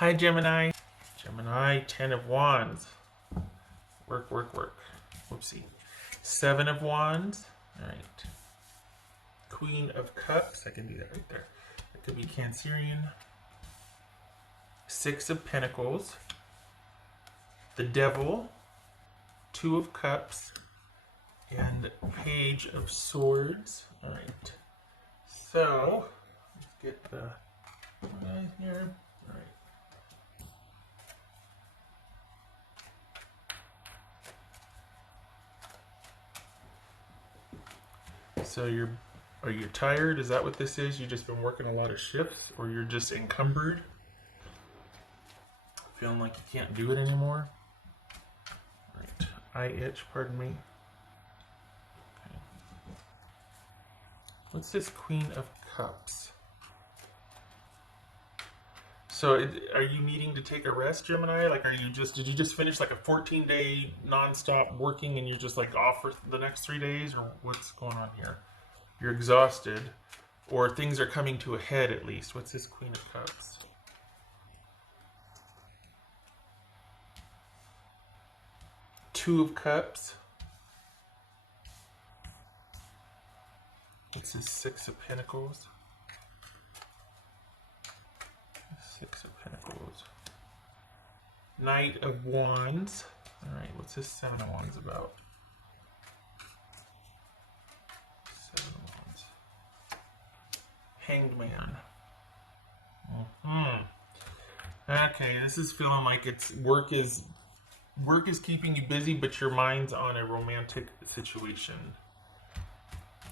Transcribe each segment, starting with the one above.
Hi, Gemini. Gemini, 10 of Wands. Work, work, work. Whoopsie. 7 of Wands. All right. Queen of Cups. I can do that right there. That could be Cancerian. 6 of Pentacles. The Devil. 2 of Cups. And Page of Swords. All right. So, let's get the here. All right. So are you tired? Is that what this is? You've just been working a lot of shifts, or you're just encumbered? Feeling like you can't do it anymore? Right. I itch, pardon me. Okay. What's this Queen of Cups? So are you needing to take a rest, Gemini? Like, did you just finish like a 14-day nonstop working and you're just like off for the next 3 days, or what's going on here? You're exhausted, or things are coming to a head at least. What's this Queen of Cups? Two of Cups. What's this Six of Pentacles? Six of Pentacles. Knight of Wands. All right, what's this Seven of Wands about? Seven of Wands. Hanged Man. Okay, this is feeling like work is keeping you busy, but your mind's on a romantic situation.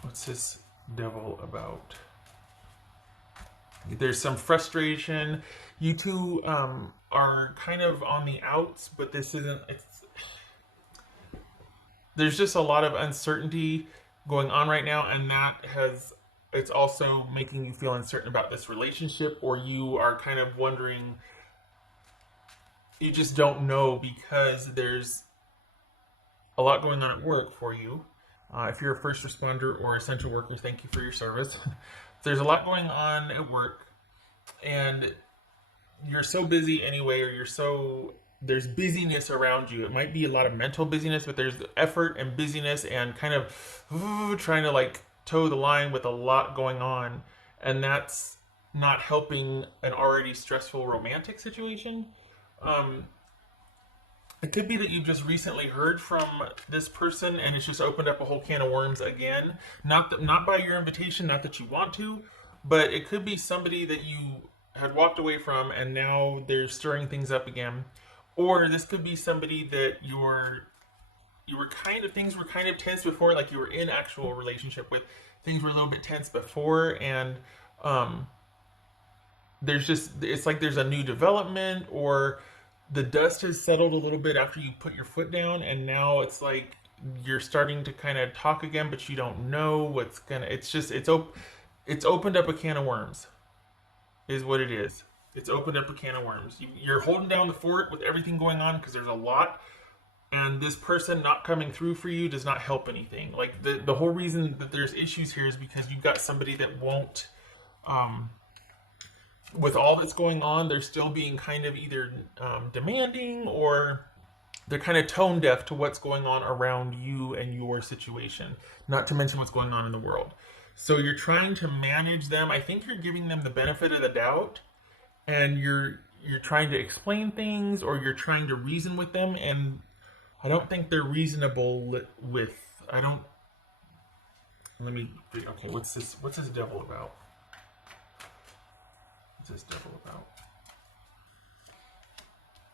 What's this Devil about? There's some frustration. You two are kind of on the outs, but this isn't. There's just a lot of uncertainty going on right now, and it's also making you feel uncertain about this relationship, or you are kind of wondering. You just don't know because there's a lot going on at work for you. If you're a first responder or essential worker, thank you for your service. There's a lot going on at work, and you're so busy anyway, or there's busyness around you. It might be a lot of mental busyness, but there's effort and busyness and kind of trying to like toe the line with a lot going on, and that's not helping an already stressful romantic situation. It could be that you've just recently heard from this person and it's just opened up a whole can of worms again. Not by your invitation, not that you want to, but it could be somebody that you had walked away from and now they're stirring things up again. Or this could be somebody that things were kind of tense before, like you were in actual relationship with, things were a little bit tense before, and it's like there's a new development, or the dust has settled a little bit after you put your foot down, and now it's like you're starting to kind of talk again, but you don't know it's opened up a can of worms is what it is. It's opened up a can of worms. You're holding down the fort with everything going on because there's a lot, and this person not coming through for you does not help anything. Like the whole reason that there's issues here is because you've got somebody that won't with all that's going on, they're still being kind of either demanding, or they're kind of tone deaf to what's going on around you and your situation, not to mention what's going on in the world. So you're trying to manage them. I think you're giving them the benefit of the doubt, and you're trying to explain things, or you're trying to reason with them, and I don't think they're reasonable okay, what's this Devil about? This Devil about?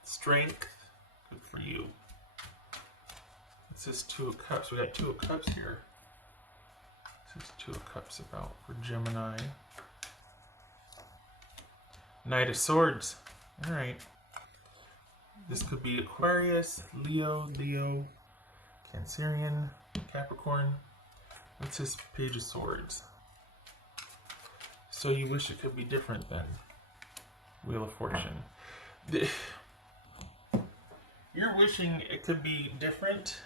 Strength, good for you. What's this Two of Cups? We got Two of Cups here. What's this Two of Cups about for Gemini? Knight of Swords. All right. This could be Aquarius, Leo, Cancerian, Capricorn. What's this Page of Swords? So you wish it could be different then. Wheel of Fortune. You're wishing it could be different,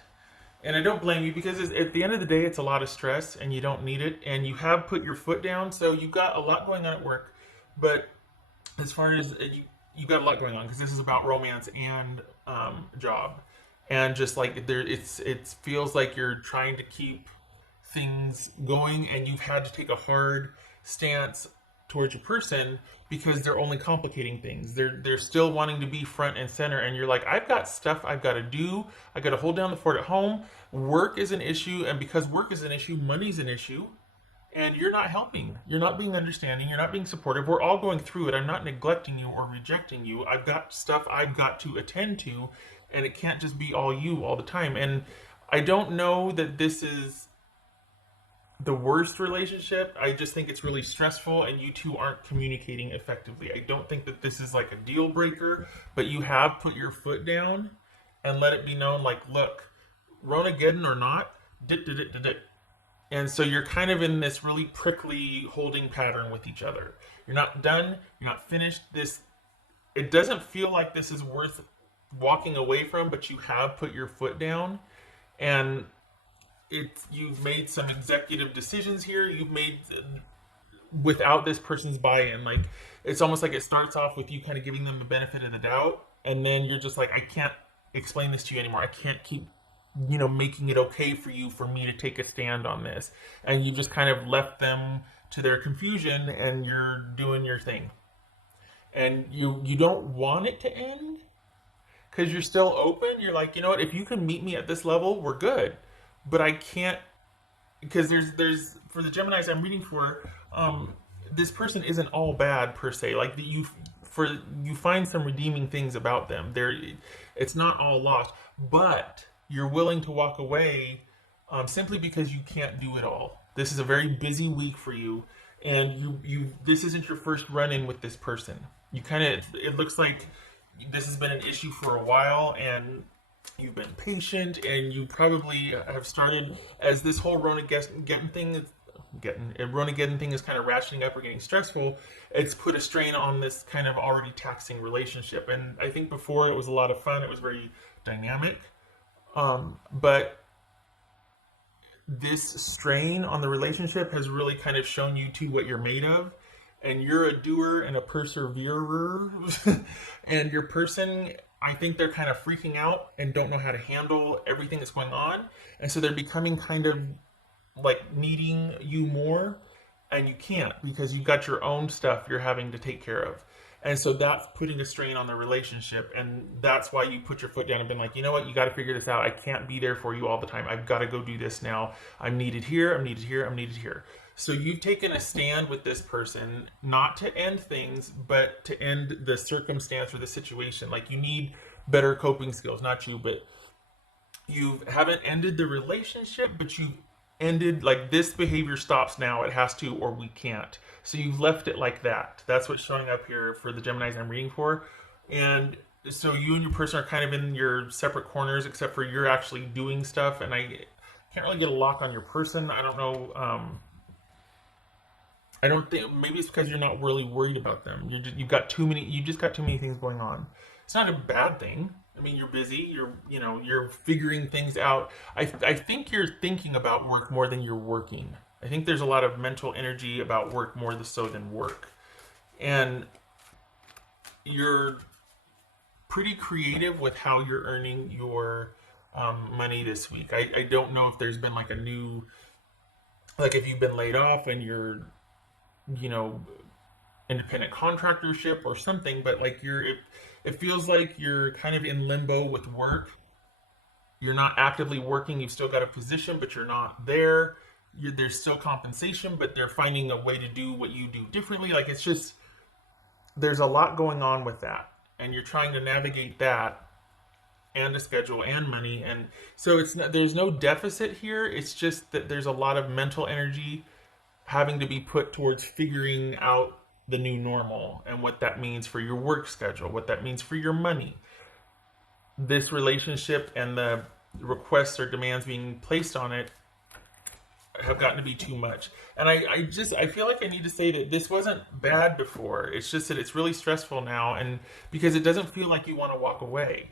and I don't blame you, because at the end of the day, it's a lot of stress and you don't need it, and you have put your foot down, so you've got a lot going on at work. But as far as you got a lot going on because this is about romance and job, and just like there, it feels like you're trying to keep things going, and you've had to take a hard stance towards your person because they're only complicating things. They're still wanting to be front and center, and you're like, I've got stuff I've got to do. I got to hold down the fort at home. Work is an issue, and because work is an issue, money's an issue. And you're not helping. You're not being understanding. You're not being supportive. We're all going through it. I'm not neglecting you or rejecting you. I've got stuff I've got to attend to, and it can't just be all you all the time. And I don't know that this is the worst relationship. I just think it's really stressful, and you two aren't communicating effectively. I don't think that this is like a deal breaker, but you have put your foot down and let it be known, like, look, Ronageddon or not, dit, dit, dit, dit, dit. And so you're kind of in this really prickly holding pattern with each other. You're not done. You're not finished. It doesn't feel like this is worth walking away from, but you have put your foot down, and you've made some executive decisions here. You've made without this person's buy-in. Like, it's almost like it starts off with you kind of giving them the benefit of the doubt, and then you're just like, I can't explain this to you anymore. I can't keep making it okay for me to take a stand on this. And you just kind of left them to their confusion, and you're doing your thing. And you don't want it to end because you're still open. You're like, you know what, if you can meet me at this level, we're good. But I can't, because there's for the Geminis I'm reading for, this person isn't all bad per se. Like you find some redeeming things about them. It's not all lost, but you're willing to walk away simply because you can't do it all. This is a very busy week for you, and this isn't your first run-in with this person. It looks like this has been an issue for a while, and you've been patient, and you probably have started, as this whole Ronageddon thing is kind of ratcheting up or getting stressful, it's put a strain on this kind of already taxing relationship. And I think before it was a lot of fun, it was very dynamic. But this strain on the relationship has really kind of shown you two what you're made of, and you're a doer and a perseverer. And your person, I think they're kind of freaking out and don't know how to handle everything that's going on, and so they're becoming kind of like needing you more, and you can't because you've got your own stuff you're having to take care of. And so that's putting a strain on the relationship, and that's why you put your foot down and been like, you know what, you got to figure this out. I can't be there for you all the time. I've got to go do this now. I'm needed here, I'm needed here, I'm needed here. So you've taken a stand with this person, not to end things, but to end the circumstance or the situation. Like, you need better coping skills, not you, but you haven't ended the relationship, but you've ended, like, this behavior stops now, it has to, or we can't. So you've left it like that. That's what's showing up here for the Geminis I'm reading for. And so you and your person are kind of in your separate corners, except for you're actually doing stuff, and I can't really get a lock on your person. I don't know. I don't think, maybe it's because you're not really worried about them. You just got too many things going on. It's not a bad thing. I mean, you're busy. You're figuring things out. I think you're thinking about work more than you're working. I think there's a lot of mental energy about work more so than work. And you're pretty creative with how you're earning your money this week. I don't know if there's been like if you've been laid off and you're, independent contractorship or something, but like it feels like you're kind of in limbo with work. You're not actively working. You've still got a position, but you're not there. There's still compensation, but they're finding a way to do what you do differently. Like, it's just, there's a lot going on with that, and you're trying to navigate that and a schedule and money. And so there's no deficit here. It's just that there's a lot of mental energy having to be put towards figuring out the new normal and what that means for your work schedule, what that means for your money. This relationship and the requests or demands being placed on it have gotten to be too much. And I feel like I need to say that this wasn't bad before. It's just that it's really stressful now, and because it doesn't feel like you want to walk away.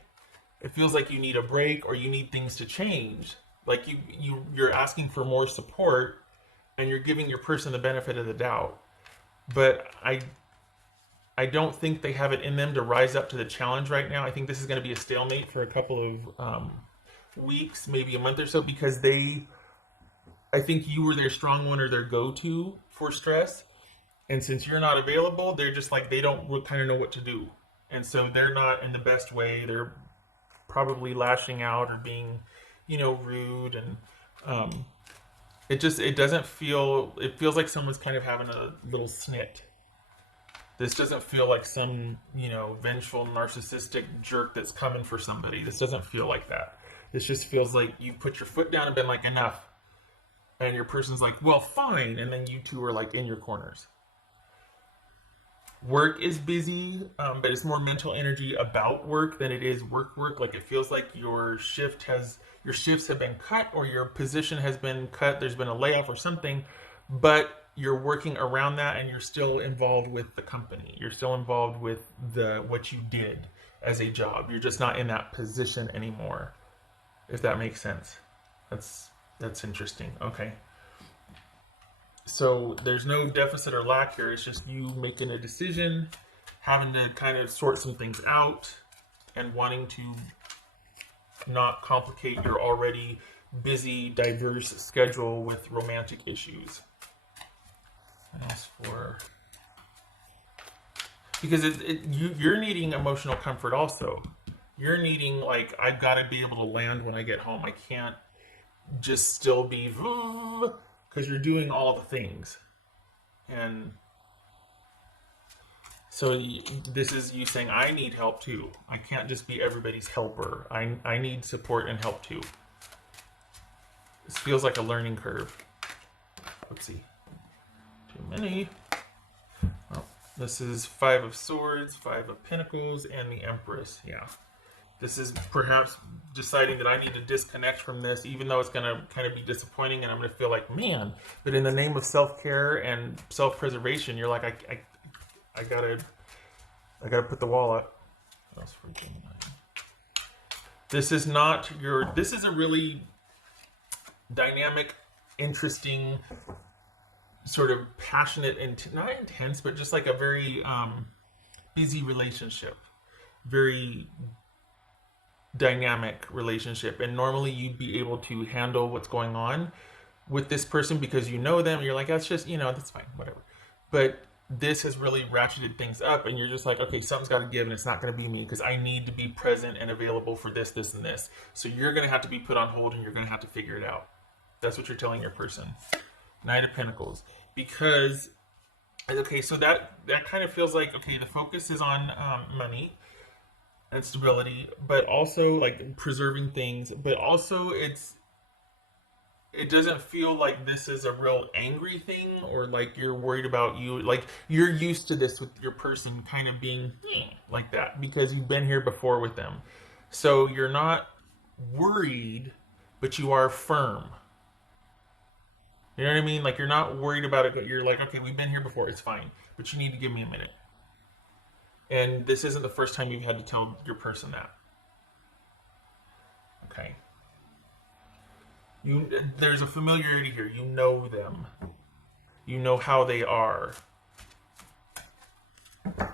It feels like you need a break or you need things to change. Like you're asking for more support, and you're giving your person the benefit of the doubt. But I don't think they have it in them to rise up to the challenge right now. I think this is going to be a stalemate for a couple of weeks, maybe a month or so, because I think you were their strong one or their go-to for stress. And since you're not available, they're just like, they don't kind of know what to do. And so they're not in the best way. They're probably lashing out or being, rude. And it doesn't feel, it feels like someone's kind of having a little snit. This doesn't feel like some, vengeful, narcissistic jerk that's coming for somebody. This doesn't feel like that. This just feels like you've put your foot down and been like, enough. And your person's like, well, fine. And then you two are like in your corners. Work is busy, but it's more mental energy about work than it is work. Like it feels like your shifts have been cut or your position has been cut. There's been a layoff or something, but you're working around that and you're still involved with the company. You're still involved with what you did as a job. You're just not in that position anymore. If that makes sense. That's interesting. Okay. So there's no deficit or lack here. It's just you making a decision, having to kind of sort some things out, and wanting to not complicate your already busy, diverse schedule with romantic issues. What else for? Because you're needing emotional comfort also. You're needing, like, I've got to be able to land when I get home. I can't just still be, because you're doing all the things. And so this is you saying, I need help too. I can't just be everybody's helper. I need support and help too. This feels like a learning curve. Let's see. Too many. Well, this is 5 of Swords, 5 of Pentacles, and the Empress. Yeah. This is perhaps deciding that I need to disconnect from this, even though it's going to kind of be disappointing and I'm going to feel like, man, but in the name of self-care and self-preservation, you're like, I gotta put the wall up. What else for Gemini? This is a really dynamic, interesting, sort of passionate, and not intense, but just like a very busy relationship. Very dynamic relationship, and normally you'd be able to handle what's going on with this person because you know them, and you're like, that's just, that's fine, whatever. But this has really ratcheted things up, and you're just like, okay, something's got to give, and it's not going to be me because I need to be present and available for this, and this. So you're going to have to be put on hold, and you're going to have to figure it out. That's what you're telling your person. Knight of Pentacles. Because, okay, so that kind of feels like, okay, the focus is on money and stability, but also like preserving things, but also it doesn't feel like this is a real angry thing, or like you're worried about you, like you're used to this with your person kind of being like that because you've been here before with them. So you're not worried, but you are firm. You know what I mean? Like you're not worried about it, but you're like, okay, we've been here before, it's fine, but you need to give me a minute. And this isn't the first time you've had to tell your person that. Okay. There's a familiarity here. You know them. You know how they are. What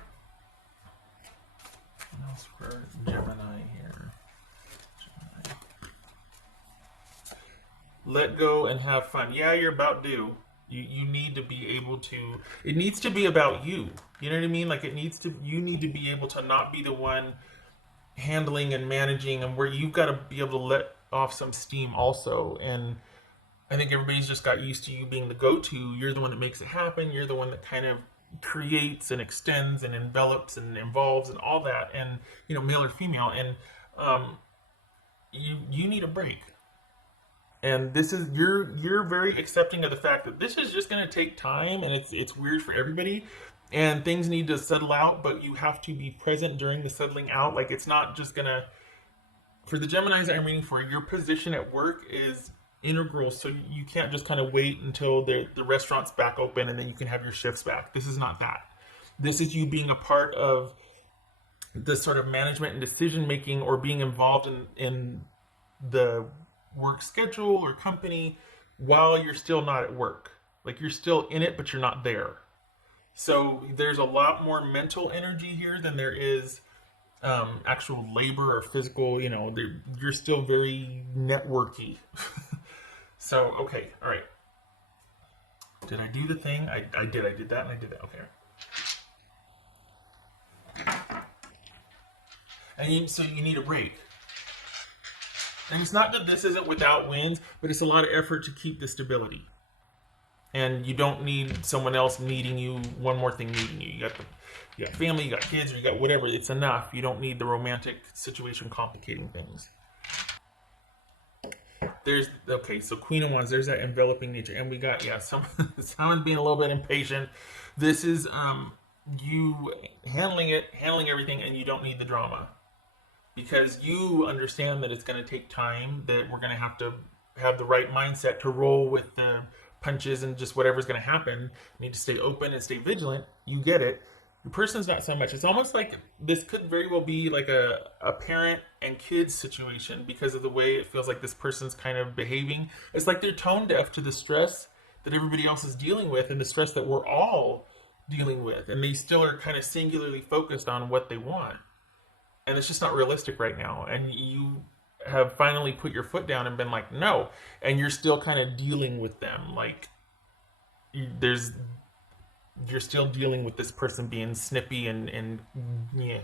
else for Gemini here? Gemini. Let go and have fun. Yeah, you're about due. You need to be able to, it needs to be about you. You know what I mean? Like you need to be able to not be the one handling and managing, and where you've got to be able to let off some steam also. And I think everybody's just got used to you being the go-to. You're the one that makes it happen. You're the one that kind of creates and extends and envelops and involves and all that. And, male or female. And you need a break. And this is you're very accepting of the fact that this is just going to take time, and it's weird for everybody, and things need to settle out, but you have to be present during the settling out. Like it's not just gonna. For the Geminis I'm reading for, your position at work is integral, so you can't just kind of wait until the restaurant's back open and then you can have your shifts back. This is not that. This is you being a part of the sort of management and decision making, or being involved in the work schedule or company while you're still not at work. Like you're still in it, but you're not there. So there's a lot more mental energy here than there is actual labor or physical. You're still very networky. So okay, all right. Did I do the thing? I did. I did that and I did that. Okay. So you need a break. And it's not that this isn't without wins, but it's a lot of effort to keep the stability. And you don't need someone else needing you, one more thing needing you. You got family, you got kids, or you got whatever. It's enough. You don't need the romantic situation complicating things. So Queen of Wands, there's that enveloping nature. And we got, someone being a little bit impatient. This is you handling everything, and you don't need the drama. Because you understand that it's going to take time, that we're going to have the right mindset to roll with the punches and just whatever's going to happen. You need to stay open and stay vigilant. You get it. The person's not so much. It's almost like this could very well be like a parent and kids situation because of the way it feels like this person's kind of behaving. It's like they're tone deaf to the stress that everybody else is dealing with and the stress that we're all dealing with. And they still are kind of singularly focused on what they want. And it's just not realistic right now. And you have finally put your foot down and been like, no. And you're still kind of dealing with them. Like, you're still dealing with this person being snippy and yeah.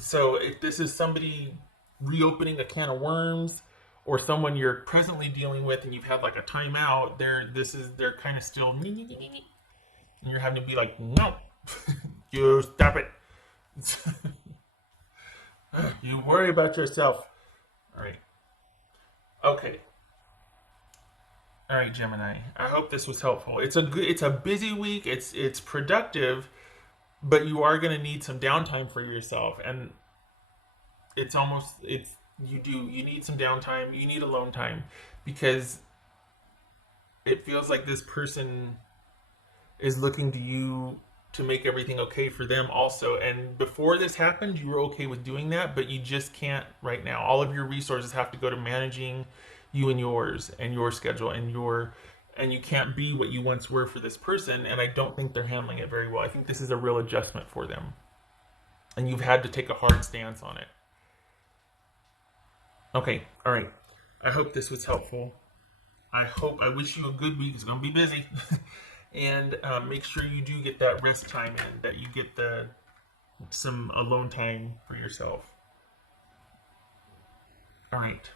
So if this is somebody reopening a can of worms or someone you're presently dealing with and you've had like a timeout, they're kind of still and you're having to be like, no, you stop it. You worry about yourself. All right. Okay. All right, Gemini. I hope this was helpful. It's a busy week. It's productive, but you are going to need some downtime for yourself, and you need some downtime. You need alone time because it feels like this person is looking to you to make everything okay for them also. And before this happened, you were okay with doing that, but you just can't right now. All of your resources have to go to managing you and yours and your schedule and you can't be what you once were for this person. And I don't think they're handling it very well. I think this is a real adjustment for them. And you've had to take a hard stance on it. Okay, all right. I hope this was helpful. I wish you a good week. It's going to be busy. And make sure you do get that rest time in, that you get some alone time for yourself. All right.